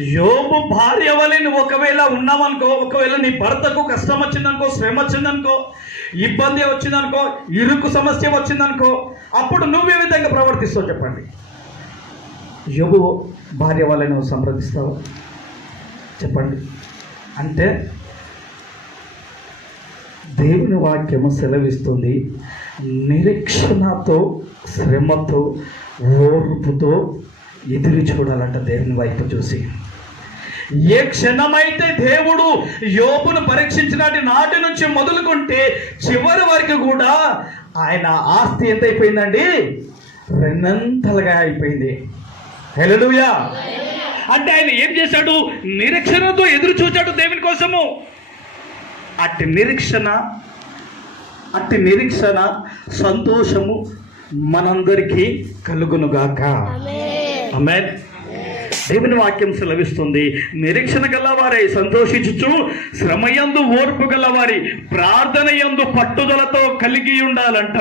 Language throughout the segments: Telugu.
యోబు భార్య వలె నువ్వు ఒకవేళ ఉన్నావనుకో, ఒకవేళ నీ భర్తకు కష్టం వచ్చిందనుకో, శ్రమ వచ్చిందనుకో, ఇబ్బంది వచ్చిందనుకో, ఇరుకు సమస్య వచ్చిందనుకో, అప్పుడు నువ్వే విధంగా ప్రవర్తిస్తావు చెప్పండి? యోబు భార్య వలె నువ్వు సంప్రదిస్తావు చెప్పండి? అంటే దేవుని వాక్యము సెలవిస్తుంది, నిరీక్షణతో, శ్రమతో, ఓర్పుతో ఎదురు చూడాలంట దేవుని వైపు చూసి. ఏ క్షణమైతే దేవుడు యోబును పరీక్షించినటి నాటి నుంచి మొదలుకుంటే చివరి వరకు కూడా ఆయన ఆస్తి ఎంత అయిపోయిందండి? రెండంతలుగా అయిపోయింది. హల్లెలూయా. అంటే ఆయన ఏం చేశాడు? నిరీక్షణతో ఎదురు చూచాడు దేవుని కోసము. అట్టి నిరీక్షణ సంతోషము మనందరికీ కలుగునుగాక. ఆమేన్. దేవుని వాక్యం సెలవిస్తుంది, నిరీక్షణ గలవారై సంతోషించుచు శ్రమయందు ఓర్పు గలవారి ప్రార్థన యందు పట్టుదలతో కలిగి ఉండాలంట.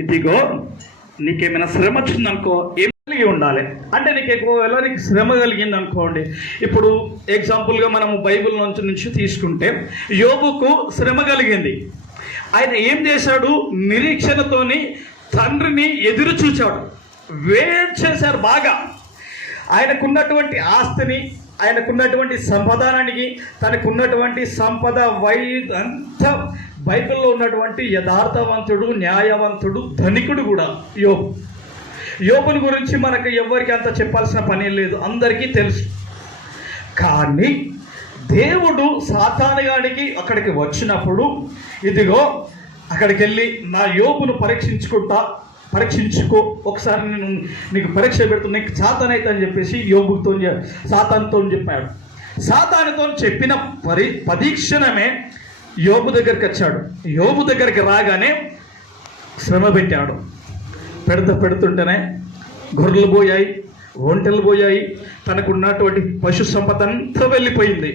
ఇదిగో నీకేమైనా శ్రమ వచ్చిందనుకో, ఏం కలిగి ఉండాలి అంటే, నీకు ఎక్కువ నీకు శ్రమ కలిగింది అనుకోండి. ఇప్పుడు ఎగ్జాంపుల్గా మనము బైబిల్ నుంచి తీసుకుంటే, యోబుకు శ్రమ కలిగింది. ఆయన ఏం చేశాడు? నిరీక్షణతోని తండ్రిని ఎదురు చూచాడు, వెయిట్ చేశారు బాగా. ఆయనకున్నటువంటి ఆస్తిని, ఆయనకున్నటువంటి సంపదానానికి, తనకున్నటువంటి సంపద అంతా బైబిల్లో ఉన్నటువంటి యథార్థవంతుడు, న్యాయవంతుడు, ధనికుడు కూడా యోబుని గురించి మనకు ఎవరికి అంత చెప్పాల్సిన పని లేదు, అందరికీ తెలుసు. కానీ దేవుడు సాతానుగాడికి అక్కడికి వచ్చినప్పుడు, ఇదిగో అక్కడికి వెళ్ళి నా యోబును పరీక్షించుకో, ఒకసారి నేను నీకు పరీక్ష పెడుతున్నా, నీకు సాతానైతే అని చెప్పేసి సాతానుతో చెప్పాడు. సాతానుతో చెప్పిన పరీక్షణమే యోబు దగ్గరికి వచ్చాడు. యోబు దగ్గరికి రాగానే శ్రమ పెట్టాడు. పెడుతుంటేనే గొర్రెలు పోయాయి, ఒంటెలు పోయాయి, తనకున్నటువంటి పశు సంపద అంతా వెళ్ళిపోయింది.